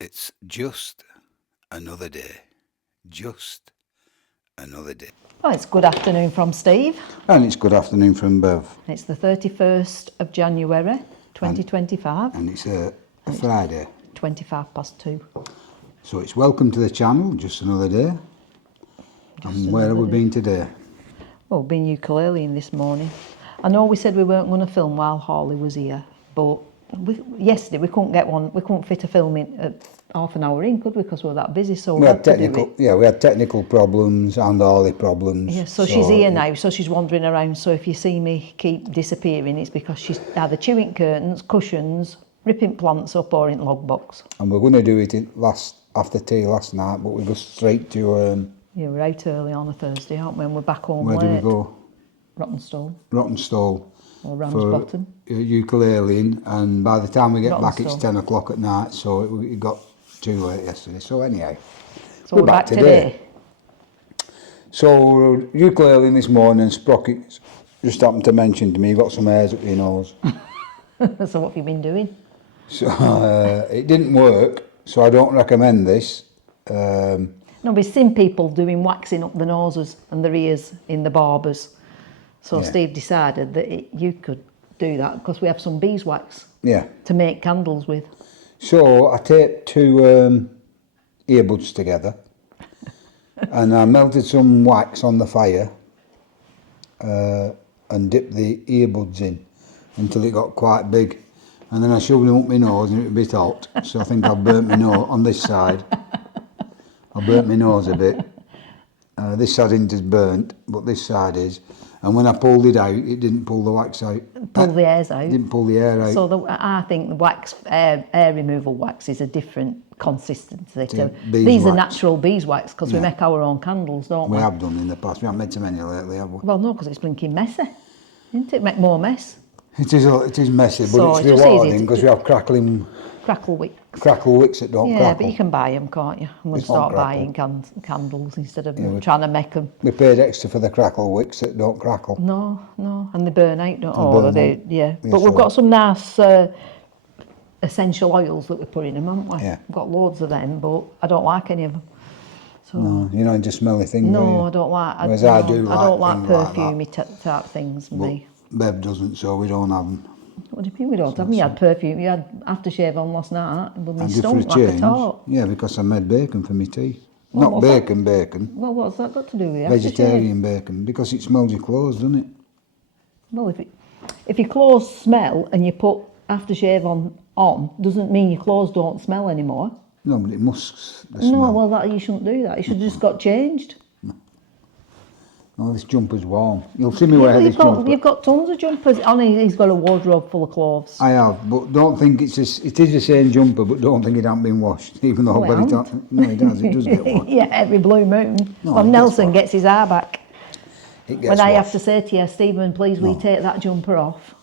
It's just another day. Just another day. Well, it's good afternoon from Steve. And it's good afternoon from Bev. It's the 31st of January 2025. And it's a Friday. 2:25. So it's welcome to the channel, just another day. And where have we been today? Well, we've been ukuleleing this morning. I know we said we weren't going to film while Hawley was here, but yesterday we couldn't fit a film in at half an hour in, could we? Because we were that busy, so we had technical problems and Hawley problems. Yeah, so she's here now, so she's wandering around. So if you see me keep disappearing, it's because she's either chewing curtains, cushions, ripping plants up, or in log box. And we're going to do it after tea last night, but we go straight to... Yeah, we're out early on a Thursday, aren't we? And we're back home where late. do we go? Rottenstall. Or Ramsbottom. Ukuleleing, and by the time we get back it's Rottenstall. 10 o'clock at night, so it got too late yesterday. So anyhow, So we're back today. So ukuleleing this morning, Sprockets just happened to mention to me, you've got some hairs up your nose. So what have you been doing? So it didn't work, so I don't recommend this. No, we've seen people doing waxing up the noses and their ears in the barbers. So Yeah. Steve decided that you could do that because we have some beeswax Yeah. to make candles with. So I taped two earbuds together and I melted some wax on the fire and dipped the earbuds in until it got quite big. And then I shoved them up my nose and it was a bit hot. So I think I've burnt my nose on this side. I burnt my nose a bit. This side isn't as burnt, but this side is. And when I pulled it out, it didn't pull the wax out. Pull the hairs out. It didn't pull the hair out. So I think the wax, hair removal wax is a different consistency. These beeswax. are natural beeswax because we make our own candles, don't we? We have done in the past. We haven't made so many lately, have we? Well, no, because it's blinking messy, isn't it? Make more mess. It is messy, but So it's it's just easy rewarding to- because we have Crackle wick. crackle wicks that don't Yeah, crackle. but you can buy them, can't you? I'm going to It's not start buying candles instead of trying to make them. We paid extra for the crackle wicks that don't crackle. No, and they burn out, don't burn they? out. Yeah. Yeah, But we've so- got some nice essential oils that we put in them, haven't we? Yeah. We've got loads of them, but I don't like any of them. So No, you're not into smelly things, are no, you? I don't like. Whereas I do I don't like like things like that. perfumey type things. Me. Bev doesn't, so we don't have them. What do you mean we don't have them? You had perfume. You had aftershave on last night, but we And just for stunk a like a change, top. yeah, because I made bacon for my tea. Well, Not what's that? bacon, Well, what's that got to do with it? vegetarian bacon, because it smells your clothes, doesn't it? Well, if your clothes smell and you put aftershave on, doesn't mean your clothes don't smell anymore. No, but it musks the No, smell. well, you shouldn't do that. You should have just got changed. Oh, this jumper's warm. You'll see me wear this jumper. You've got tons of jumpers. He's got a wardrobe full of clothes. I have, but don't think it is the same jumper, but don't think it hasn't been washed, even though Well, I've got it on. No, it does get washed. Yeah, every blue moon. No, well, it gets Nelson washed. gets his hair back. It gets When I have washed. to say to you, Stephen, please will you take that jumper off,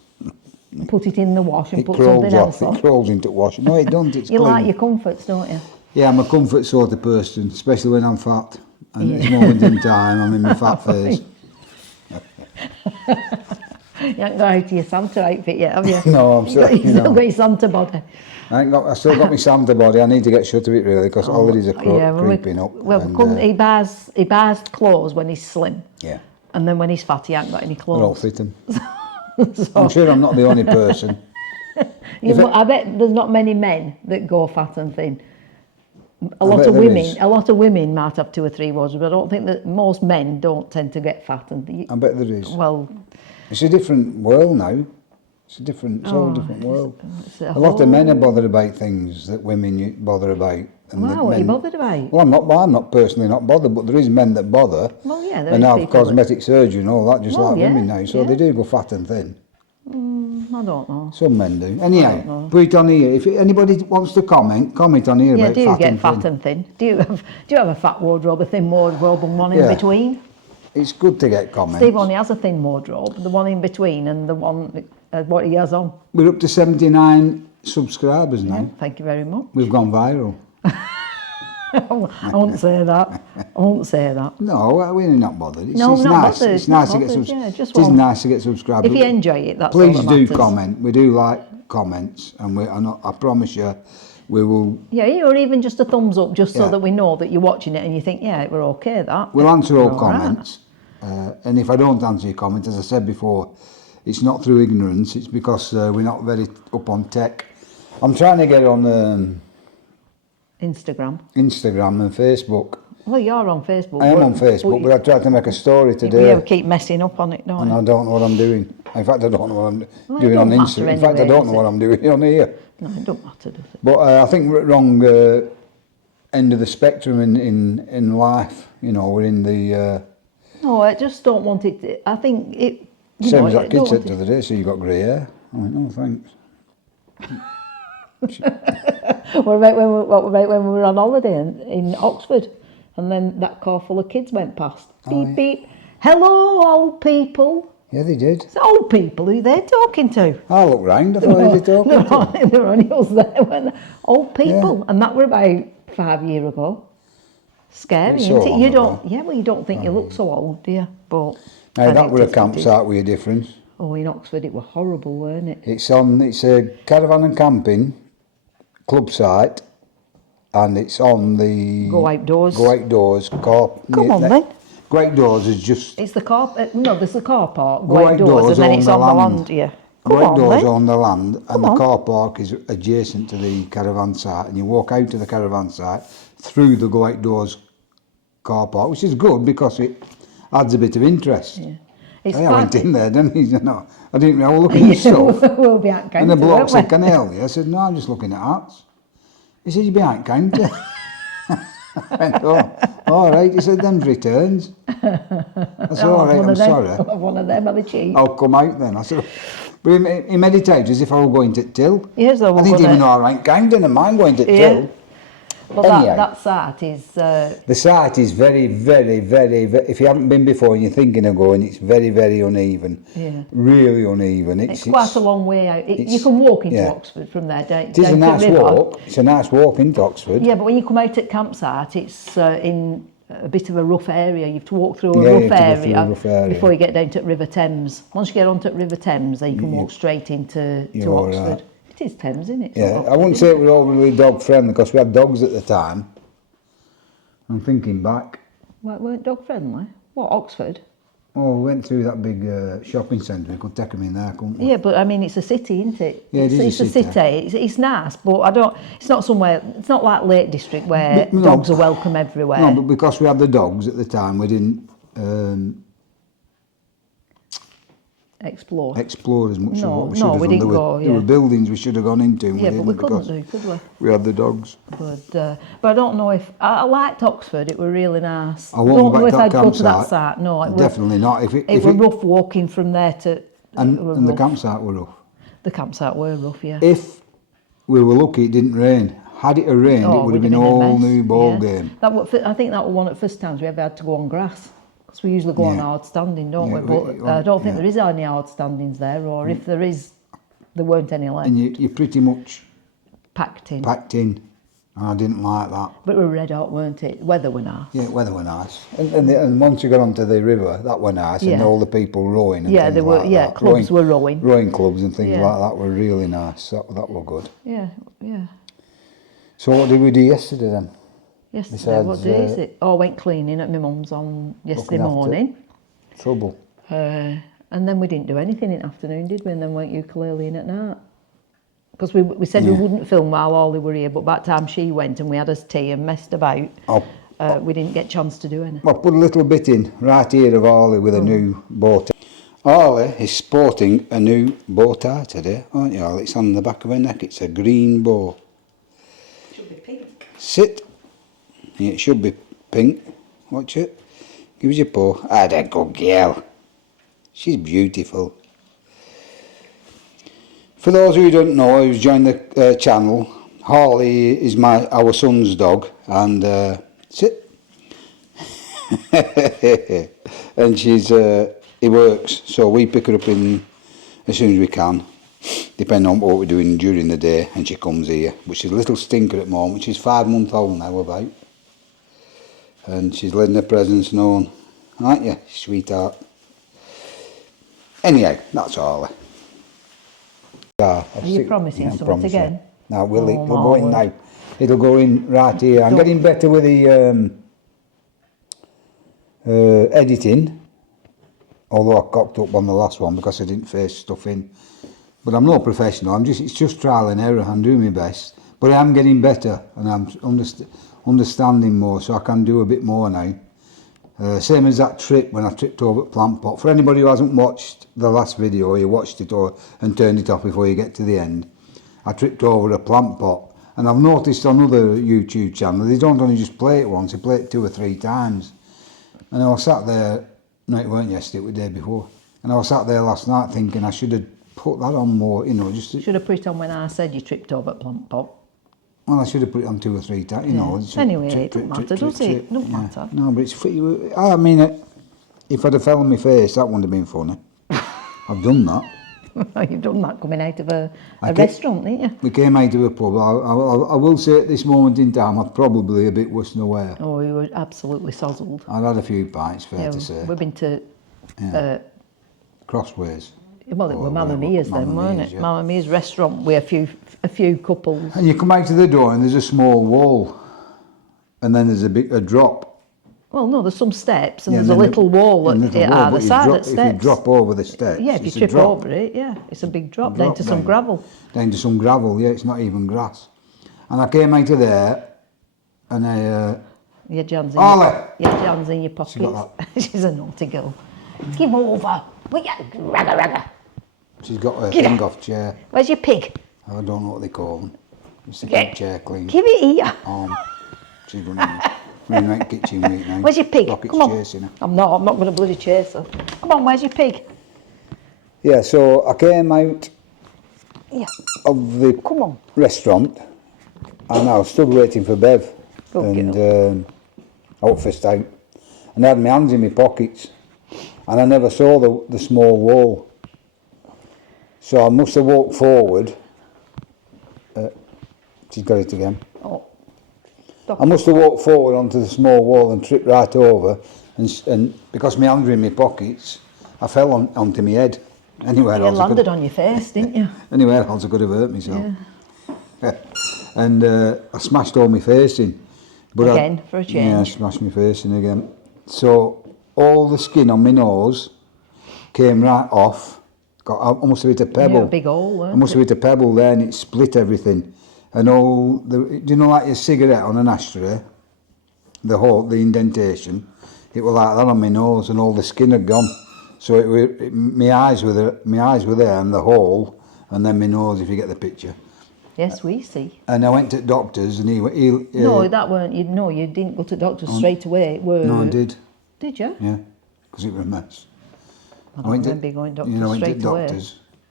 put it in the wash and It put crawls something else off, it on. crawls into wash. No, it don't, it's You clean. like your comforts, don't you? Yeah, I'm a comfort sort of person, especially when I'm fat. And at this moment in time, I'm in my fat phase. You haven't got out of your Santa outfit yet, have you? No, I'm You've sorry, still got your Santa body. I still got my Santa body. I need to get shut of it really, because holidays are Well, creeping up. Well, and, he buys clothes when he's slim, yeah, and then when he's fat, he hasn't got any they don't clothes. fit him. I'm sure I'm not the only person. I bet there's not many men that go fat and thin. A lot bet of there women, is. a lot of women might have 2 or 3 wardrobes, but I don't think that most men don't tend to get fat. I bet there is. Well, It's a different world now. It's all a different world. it's A lot of men are bothered about things that women bother about. And that wow, what are you men- bothered about? Well, I'm not personally not bothered, but there is men that bother. Well, yeah, there and is have people cosmetic surgery and all that, just Well, like yeah, women now. So yeah. they do go fat and thin. I don't know. Some men do. don't Anyhow, know. put it on here. If anybody wants to comment on here Yeah, about do you fat get and fat thin. and thin? Do you have a fat wardrobe, a thin wardrobe, and one in Yeah. between? It's good to get comments. Steve only has a thin wardrobe, the one in between, and the one what he has on. We're up to 79 subscribers now. Thank you very much. We've gone viral. I won't say that. I won't say that. No, we're not bothered. It's, No, it's we're not nice. bothered, It's it's not nice to get bothered, subscribers. yeah, just It is one. nice to get subscribers. If you enjoy it, that's Please all that do matters. comment. We do like comments, and I promise you, we will Yeah, or even just a thumbs up, just so Yeah. that we know that you're watching it and you think, yeah, we're okay, that. we'll answer We're all all right. comments. And if I don't answer your comment, as I said before, it's not through ignorance, it's because we're not very up on tech. I'm trying to get on Instagram. Instagram and Facebook. Well, you're on Facebook. I am on Facebook, but I tried to make a story today. Yeah, we keep messing up on it, don't And we? I don't know what I'm doing. In fact, I don't know what I'm Well, it doing on don't matter Instagram. In fact, I anyway, don't does know what it? I'm doing on here. No, it don't matter, does it? But I think we're at wrong end of the spectrum in life. You know, we're in the No, I just don't want it I think it... You same know, as I that don't kid said want the it- other day. So you got grey hair. I went, no, thanks. We're right when we were on holiday in Oxford, and then that car full of kids went past. Beep, yeah. beep. Hello, old people. Yeah, they did. It's old people who they're talking to. I looked round. I thought, who are they talking to? There were only us there, weren't there? Old people. And that were about 5 years ago. Scary, It's isn't so it? long You ago. don't, yeah, well, you don't think you look so old, do you? But Now I that think were a it is. campsite with a difference. Oh, in Oxford it was horrible, weren't it? It's a caravan and camping club site, and it's on the Go outdoors. Go outdoors. Come on then. Go outdoors is just It's the car, no, there's the car park, Go go outdoors, outdoors and then on it's the on the land. land, yeah. Go Come on outdoors then. on the land, and Come the on. car park is adjacent to the caravan site, and you walk out to the caravan site through the go outdoors car park, which is good because it adds a bit of interest. Yeah. It's I went quite- in there, didn't he? You know, I didn't know, looking at stuff. We'll be at And the counter, bloke won't said, we? can I help you? I said, no, I'm just looking at hats. He said, you're behind counter. I went, oh, all right. He said, them's returns. I said, Oh, all right, one I'm of them- sorry. One of them are the cheap. I'll come out then. I said, but he made it out as if I were going to till. Yes, I I was didn't gonna- even know I ranked counting and mine going to Yeah. till. Well, Anyhow. that site is, The site is very, very, very, if you haven't been before and you're thinking of going, it's very, very uneven. Yeah. Really uneven. it's quite a long way out. You it's- can walk into yeah. Oxford from there, down, It is a down nice to the river. walk. It's a nice walk into Oxford. Yeah, but when you come out at campsite, it's in a bit of a rough area. You have to walk through a Yeah, you rough have to go through area, a rough area. before you get down to River Thames. Once you get onto River Thames, then you can walk straight into you're all Oxford. right. It is Thames, isn't it? It's Yeah, not I Oxford, wouldn't is say it? it was overly dog friendly because we had dogs at the time. I'm thinking back. Well, weren't dog friendly? What, Oxford? Oh, we went through that big shopping centre. We could take them in there, couldn't we? Yeah, but I mean, it's a city, isn't it? Yeah, it is a it's city. a city. It's nice, but I don't. It's not somewhere. It's not like Lake District where But, no. dogs are welcome everywhere. No, but because we had the dogs at the time, we didn't Explore. explore as much as No, what we no, should have we done. didn't There go, were, there were yeah. buildings we should have gone into. And Yeah, we but we didn't couldn't because do, could we? we had the dogs. But I don't know if I liked Oxford. It were really nice. I won't don't go know back if to that I'd go to that campsite. site. No, it were, Definitely not. If it were rough walking from there to. and, it were and the rough. campsite were rough. The campsite were rough, yeah. If we were lucky, it didn't rain. Had it rained, it would have been a whole new ball game. That I think that was one of the first times we ever had to go on grass. Because we usually go on Yeah. hard standing, don't Yeah, we? But we- I don't think yeah. there is any hard standings there, or if there is, there weren't any left. And you're pretty much Packed in. packed in. And I didn't like that. But we were red hot, weren't it? Weather were nice. Yeah, weather were nice. And once you got onto the river, that were nice. And Yeah. all the people rowing and Yeah, things there were. like Yeah, that. clubs were rowing. Rowing clubs and things Yeah. like that were really nice. That were good. Yeah, yeah. So what did we do yesterday then? Yesterday, what Besides, day is it? Oh, I went cleaning at my mum's on yesterday Looking after- morning. Trouble. And then we didn't do anything in the afternoon, did we? And then went ukulele in at night. Because we said we Yeah. wouldn't film while Ollie were here, but by the time she went and we had us tea and messed about, we didn't get a chance to do anything. I'll put a little bit in right here of Ollie with a new bow tie. Ollie is sporting a new bow tie today, aren't you, Ollie? It's on the back of her neck. It's a green bow. Should be pink. Sit. Yeah, it should be pink. Watch it. Give us your paw. Ah, that good girl. She's beautiful. For those who don't know, who's joined the channel, Harley is our son's dog, and sit. And he works, so we pick her up as soon as we can, depending on what we're doing during the day, and she comes here. But she's a little stinker at the moment. She's 5 months old now, about. And she's letting her presence known, aren't you, sweetheart? Anyhow, that's all. Are you promising something again? No, we'll Oh, go in my now. word. it'll go in right here. I'm getting better with the editing, although I cocked up on the last one because I didn't face stuff in. But I'm no professional. It's just trial and error. I'm doing my best, but I am getting better, and I'm understanding more, so I can do a bit more now. Same as that trip when I tripped over at Plant Pot. For anybody who hasn't watched the last video, you watched it and turned it off before you get to the end. I tripped over a plant pot, and I've noticed on other YouTube channels they don't only just play it once, they play it 2 or 3 times. And I was sat there, no it weren't yesterday, it was the day before, and I was sat there last night thinking I should have put that on more, you know, just... Should have put it on when I said you tripped over at Plant Pot. Well, I should have put it on 2 or 3 times, you know. Anyway, it don't matter, does it? It don't matter. No, but it's... I mean, if I'd have fell on my face, that wouldn't have been funny. I've done that. You've done that coming out of a restaurant, didn't you? We came out of a pub. I will say at this moment in time, I'm probably a bit worse than aware. Oh, you were absolutely sozzled. I'd had a few pints, fair to say. We've been to... Crossways. Well, it was Mamma Mia's then, weren't it? Yeah. Mamma Mia's restaurant with a few couples. And you come out of the door and there's a small wall, and then there's a drop. Well, no, there's some steps and there's a little wall at either side of steps. If you drop over the steps, yeah, if you trip over it, yeah, it's a big drop down to some gravel. Down to some gravel, yeah, it's not even grass. And I came out of there, and I... Your Jan's in your pockets. She's a naughty girl. Give over. Will you? Ragga, ragga. She's got her thing off chair. Where's your pig? I don't know what they call them. Just to keep chair clean. Give it here. She's running around kitchen right now. Where's your pig? Rocket's Come on. chasing her. I'm not going to bloody chase her. Come on, where's your pig? Yeah, so I came out of the restaurant, and I was stood waiting for Bev. Good girl. Out first out. And I had my hands in my pockets, and I never saw the small wall. So I must have walked forward. She's got it again. Oh. I must have walked forward onto the small wall and tripped right over, and because my hands were in my pockets, I fell onto my head. Anywhere else, landed on your face, didn't you? Anywhere else I could have hurt myself. Yeah. And I smashed all my face in. But again, for a change. Yeah, I smashed my face in again. So all the skin on my nose came right off. I must have hit a pebble. Yeah, a big hole, weren't I must have hit a pebble there, and it split everything. And all do you know, like your cigarette on an ashtray, the indentation, it was like that on my nose, and all the skin had gone. So my eyes were there, and the hole, and then my nose, if you get the picture. Yes, we see. And I went to doctors, and he no, that weren't you. No, you didn't go to doctors straight away. No, I did. Did you? Yeah, because it was a mess. I went remember going doctors straight away.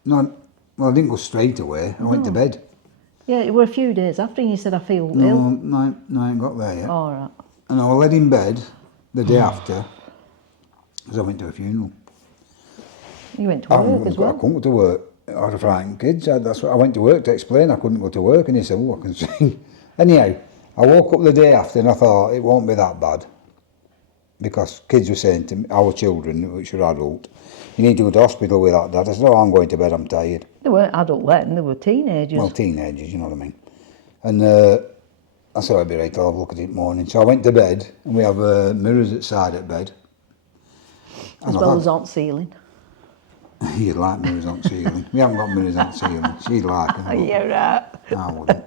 No, well, I didn't go straight away. I went to bed. Yeah, it were a few days after, and you said I feel ill. No, I ain't got there yet. All right. And I was led in bed the day after, because I went to a funeral. You went to work as well? I couldn't go to work. I had a frightened kids. That's what I went to work to explain. I couldn't go to work, and he said, "Oh, I can sing." Anyhow, I woke up the day after, and I thought it won't be that bad, because kids were saying to me, our children, which were adult, "You need to go to hospital with that, Dad." I said, "Oh, I'm going to bed. I'm tired." They weren't adult then. They were teenagers. Well, teenagers, you know what I mean. And I said, "I'll be right. I'll have a look at it morning." So I went to bed, and we have mirrors outside at bed. As well as on ceiling. You'd like mirrors on ceiling. We haven't got mirrors on ceiling. She'd like them. You're right. I wouldn't.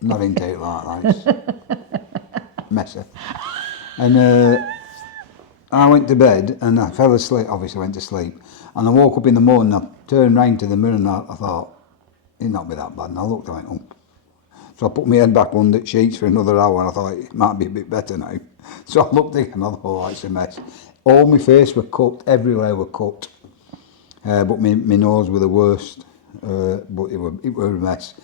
Not into it like that. It's messy. And I went to bed, and I fell asleep. Obviously, went to sleep. And I woke up in the morning. I turned round to the mirror, and I thought, it'd not be that bad. And I looked, I went, oh. So I put my head back under the sheets for another hour, and I thought it might be a bit better now. So I looked again, and I thought, oh, it's a mess. All my face were cut, everywhere were cut. But my nose were the worst, but it were a mess.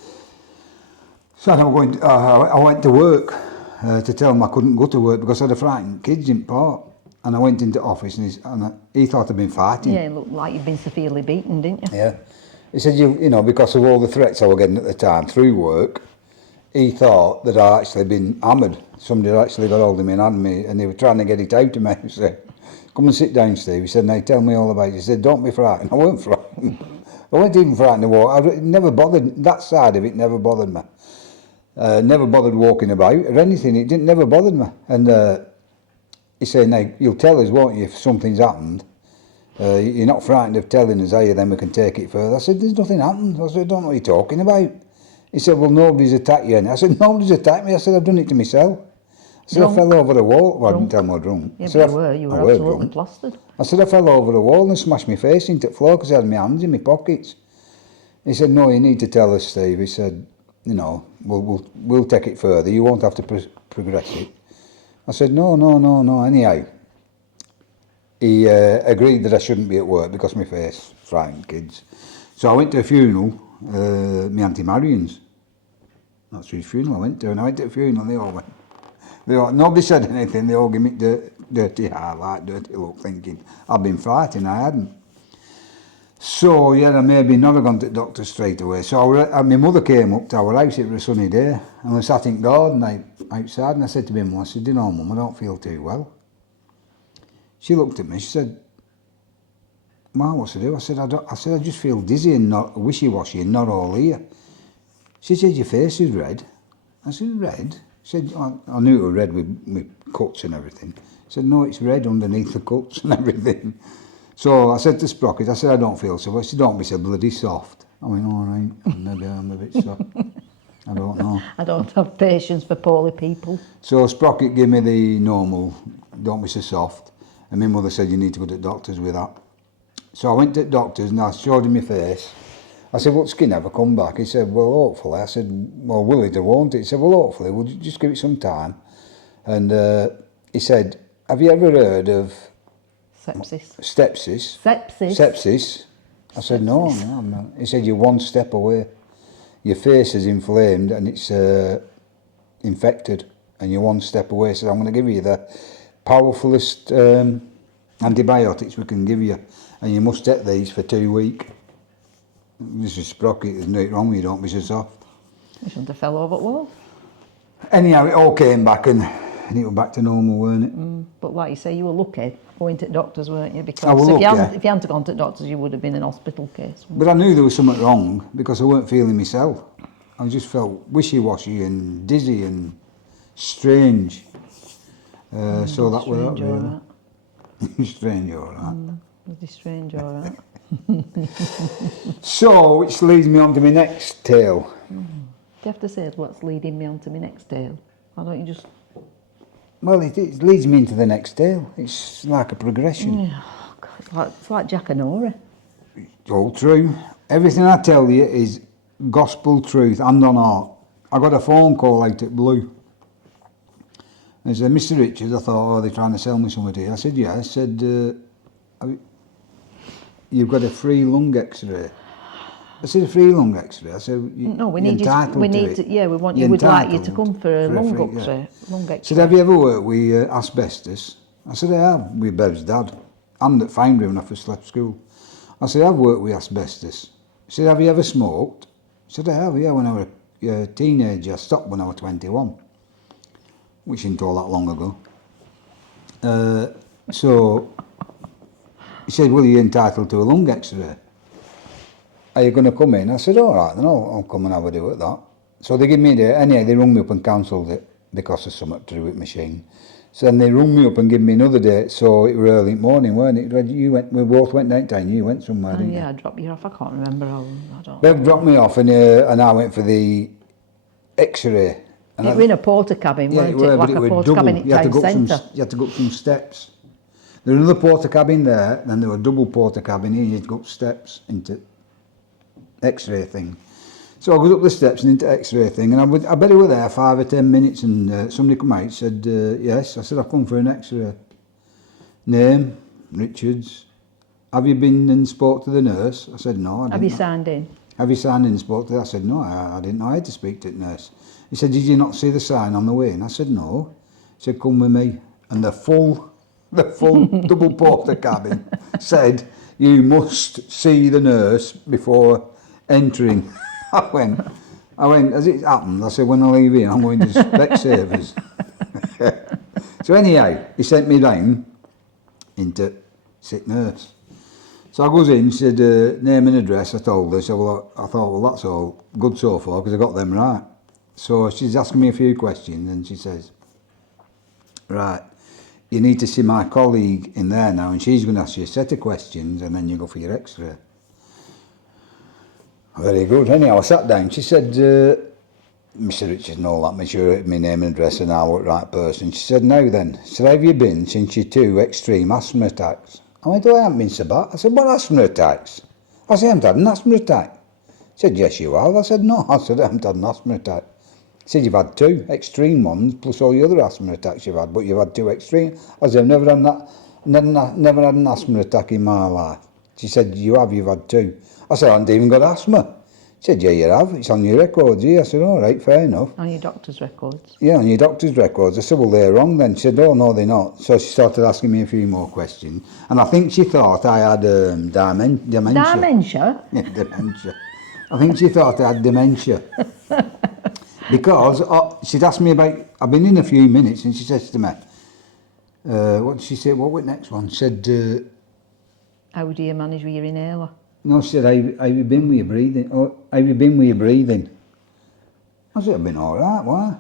So I went to work to tell him I couldn't go to work because I had a frightened kids in part. And I went into office, and he thought I'd been fighting. Yeah, it looked like you'd been severely beaten, didn't you? Yeah. He said, you know, because of all the threats I was getting at the time through work, he thought that I'd actually been hammered. Somebody had actually got hold of me and had me, and they were trying to get it out of me. He said, "Come and sit down, Steve." He said, "Now tell me all about it." He said, "Don't be frightened." I weren't frightened. I wasn't even frightened of war. It never bothered, that side of it never bothered me. Never bothered walking about or anything. It didn't never bothered me. And he said, now, you'll tell us, won't you, if something's happened. You're not frightened of telling us, are you? Then we can take it further. I said, there's nothing happened. I said, I don't know what you're talking about. He said, well, nobody's attacked you. And I said, nobody's attacked me. I said, I've done it to myself. I said, I fell over the wall. Well, I didn't tell him I was drunk. Yeah, I said, but you were I absolutely drunk. plastered. I said, I fell over the wall and smashed my face into the floor because I had my hands in my pockets. He said, no, you need to tell us, Steve. He said, you know, we'll take it further. You won't have to progress it. I said, no. Anyhow, he agreed that I shouldn't be at work because my face frightened kids. So I went to a funeral, my Auntie Marion's. That's whose funeral I went to. And I went to a funeral and they all went. Nobody said anything. They all gave me dirty eye, like dirty look, thinking I'd been fighting. I hadn't. So, yeah, I maybe not have gone to the doctor straight away. So my mother came up to our house, it was a sunny day, and we sat in garden outside, and I said to my mum, I said, you know, Mum, I don't feel too well. She looked at me, she said, Ma, what's to do? I said, I just feel dizzy and not wishy-washy and not all here. She said, your face is red. I said, red? She said, I knew it was red with cuts and everything. I said, no, it's red underneath the cuts and everything. So I said to Sprocket, I said, I don't feel so well. She said, don't be so bloody soft. I went, all right, maybe I'm a bit soft. I don't know. I don't have patience for poorly people. So Sprocket gave me the normal, don't be so soft. And my mother said, you need to go to the doctors with that. So I went to the doctors and I showed him my face. I said, will skin ever come back? He said, well, hopefully. I said, well, will it or won't it? He said, well, hopefully, we'll just give it some time. And he said, have you ever heard of Sepsis. Sepsis? I said, no, I'm not. He said, you're one step away. Your face is inflamed and it's infected and you're one step away. He said, I'm going to give you the powerfulest antibiotics we can give you and you must take these for 2 weeks. This is Sprocket, there's nothing wrong with you, don't be so soft. You shouldn't have fell over the wall. Anyhow, it all came back and it was back to normal, weren't it? But like you say, you were lucky going to the doctors, weren't you? I Because was if you lucky. hadn't gone to the doctors, you would have been an hospital case. But I knew there was something wrong because I weren't feeling myself. I just felt wishy-washy and dizzy and strange. So that was that, really. Strange, all right. Bloody strange, all right. So, which leads me on to my next tale. Do you have to say what's leading me on to my next tale? Why don't you just... Well, it leads me into the next tale. It's like a progression. Oh, God, it's like Jack and Nora. It's all true. Everything I tell you is gospel truth and on art. I got a phone call out at Blue. They said, Mr. Richards, I thought, oh, they're trying to sell me something here. I said, yeah. I said, you've got a free lung x-ray. I said, a free lung x-ray? I said, No, we need to, yeah, we want you, You're we'd like you to entitled come for a lung free, x-ray. Lung I x-ray. said, have you ever worked with asbestos? I said, I have, with Bev's dad. And at Foundry when I first left school. I said, I've worked with asbestos. He said, have you ever smoked? I said, I have, yeah, when I was a teenager. I stopped when I was 21, which isn't all that long ago. So he said, well, you're entitled to a lung x-ray. Are you going to come in? I said, all right, then I'll come and have a do at that. So they give me a date. Anyway, they rung me up and cancelled it because of something to do with machine. So then they rung me up and gave me another date. So it was early in the morning, weren't it? We both went down town. You went somewhere, didn't you? Yeah, I dropped you off. I can't remember how. I don't Bev know. dropped me off and I went for the x-ray. And It was in a porter cabin, yeah, weren't it were, like but a it porter was double. cabin at You had to town go up centre. you had to go up some steps. There was another porter cabin there, then there was a double porter cabin here. You had to go up steps into x-ray thing. So I was up the steps and into x-ray thing, and I bet we were there 5 or 10 minutes, and somebody come out, said, yes. I said, I've come for an x-ray. Name, Richards. Have you been and spoke to the nurse? I said, no, I didn't. Have you signed in? Have you signed in and spoke to her? I said, no, I didn't know I had to speak to the nurse. He said, did you not see the sign on the way? And I said, no. He said, come with me. And the full double porter cabin said, you must see the nurse before entering. I went, as it happened, I said, when I leave here, I'm going to Specsavers. So anyhow, he sent me down into sick nurse. So I goes in, she said, name and address. I told her. So well, I thought, well, that's all good so far, because I got them right. So she's asking me a few questions and she says, right, you need to see my colleague in there now and she's going to ask you a set of questions and then you go for your x-ray. Very good. Anyhow, I sat down. She said, Mr. Richard and all that, make sure my name and address and I was the right person. She said, now then, so have you been since your 2 extreme asthma attacks? I went, oh, I haven't been so bad. I said, what asthma attacks? I said, I haven't had an asthma attack. She said, yes, you have. I said, no. I said, I haven't had an asthma attack. She said, you've had 2 extreme ones, plus all the other asthma attacks you've had, but you've had 2 extreme. I said, I've never had an asthma attack in my life. She said, you have, you've had 2. I said, I haven't even got asthma. She said, yeah, you have. It's on your records here. I said, all right, fair enough. On your doctor's records? Yeah, on your doctor's records. I said, well, they're wrong then. She said, oh, no, they're not. So she started asking me a few more questions. And I think she thought I had dementia. Dementia? Yeah, dementia. I think she thought I had dementia. Because she'd asked me about, I've been in a few minutes, and she says to me, what did she say? What was the next one? She said, how do you manage with your inhaler? no, she said, how you been with your breathing? Oh, how you been with your breathing? I said, I've been all right, why?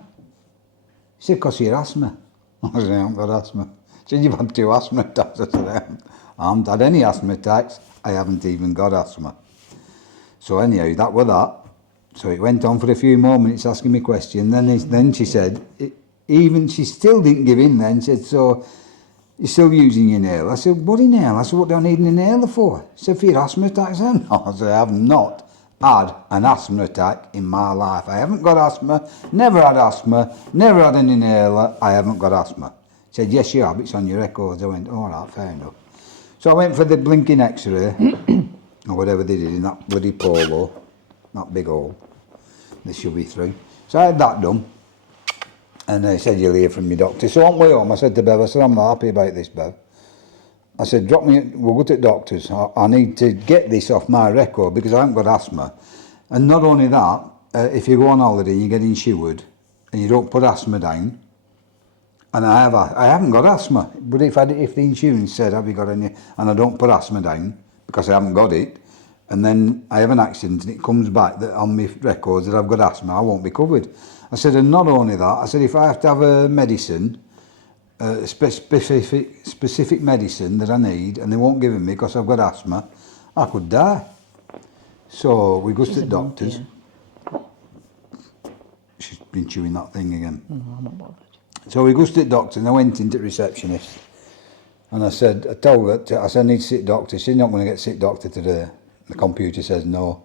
She said, because of your asthma. I said, I haven't got asthma. She said, you've had 2 asthma attacks. I said, I haven't had any asthma attacks. I haven't even got asthma. So anyhow, that was that. So it went on for a few more minutes asking me questions. Then she said, she still didn't give in then. She said, so you're still using your inhaler? I said, what inhaler? I said, what do I need an inhaler for? She said, for your asthma attacks. I said, no. I said, I have not had an asthma attack in my life. I haven't got asthma, never had asthma, never had an inhaler, I haven't got asthma. She said, yes, you have, it's on your records. I went, all right, fair enough. So I went for the blinking x-ray, or whatever they did in that bloody polo, that big hole. They should be through. So I had that done. And they said, you'll hear from your doctor. So on my way home, I said to Bev, I said, I'm not happy about this, Bev. I said, we'll go to the doctors. I need to get this off my record because I haven't got asthma. And not only that, if you go on holiday and you get insured and you don't put asthma down, and I haven't got asthma, but if the insurance said, have you got any, and I don't put asthma down because I haven't got it, and then I have an accident and it comes back that on my records that I've got asthma, I won't be covered. I said, and not only that, I said, if I have to have a medicine, specific medicine that I need, and they won't give it me because I've got asthma, I could die. So we go to the doctors. She's been chewing that thing again. No, I'm not bothered. So we go to the doctor, and I went into the receptionist, and I told her, I said, I need to see the doctor. She's not going to get sick doctor today. The computer says no.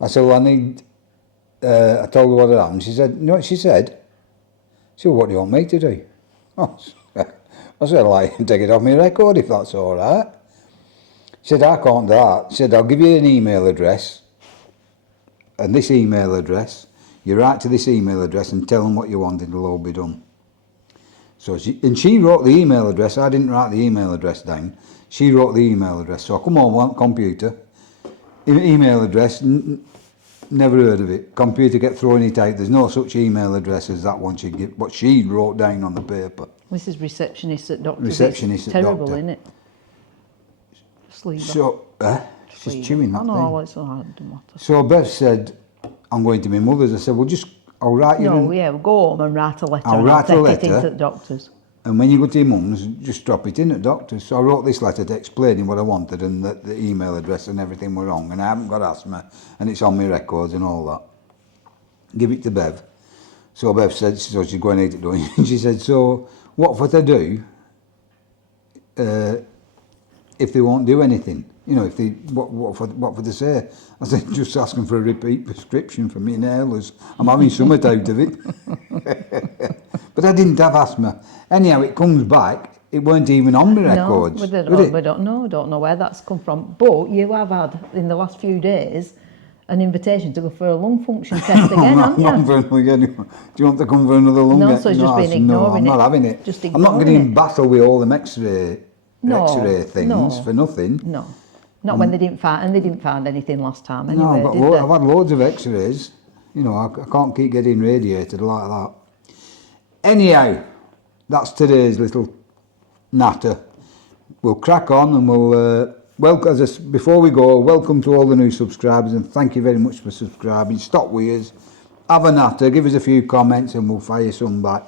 I said, well, I told her what had happened. She said, you know what she said? She said, what do you want me to do? Oh, I said, I'd like to take it off my record if that's all right. She said, I can't do that. She said, I'll give you an email address, and this email address, you write to this email address and tell them what you want, it'll all be done. So she wrote the email address. I didn't write the email address down. She wrote the email address. So I come home on computer, email address, never heard of it. Computer kept throwing it out. There's no such email address as that one what she wrote down on the paper. This is receptionist at doctor's. Receptionist it's at terrible, doctor. isn't it? Sleep. So, she's chewing that thing. thing. It's all right, doesn't matter. So Bev said, I'm going to my mother's. I said, well, I'll write you. We'll go home and write a letter. I'll take it into the doctor's. And when you go to your mum's, just drop it in at doctor's. So I wrote this letter explaining what I wanted and that the email address and everything were wrong. And I haven't got asthma and it's on my records and all that. Give it to Bev. So Bev said, so she's going to eat it doing. And she said, so what for to do if they won't do anything? You know, if they what for to say? I said, just asking for a repeat prescription for me inhalers. I'm having something out of it. But I didn't have asthma. Anyhow, it comes back. It weren't even on the records. No, we don't know where that's come from. But you have had, in the last few days, an invitation to go for a lung function test again, haven't you? Do you want to come for another lung? No, so it's just been ignoring it. I'm not having it. Just I'm not going to battle with all them X-ray things for nothing. No, not when they didn't find anything last time anyway. No, I've had loads of X-rays. You know, I can't keep getting radiated like that. Anyhow, that's today's little natter. We'll crack on and before we go, welcome to all the new subscribers and thank you very much for subscribing. Stop with us have a natter, give us a few comments and we'll fire some back.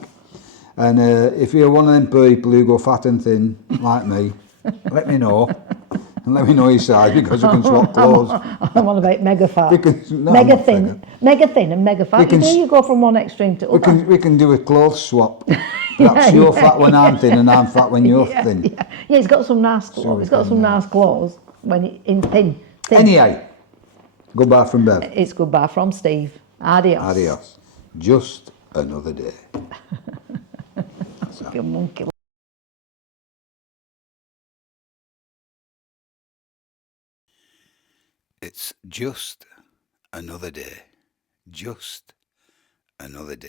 And if you're one of them people who go fat and thin, like me, let me know. And let me know your size because we can swap clothes. I'm on about mega fat. No, mega I'm not thin. figure. Mega thin and mega fat. can You know, s- you go from one extreme to other. We can do a clothes swap. Perhaps you're fat when I'm thin and I'm fat when you're thin. Yeah, he's got some nice clothes. So we He's got can, some nice clothes when in thin. Anyhow, goodbye from Bev. It's goodbye from Steve. Adios. Adios. Just another day. That's You monkey. It's just another day. Just another day.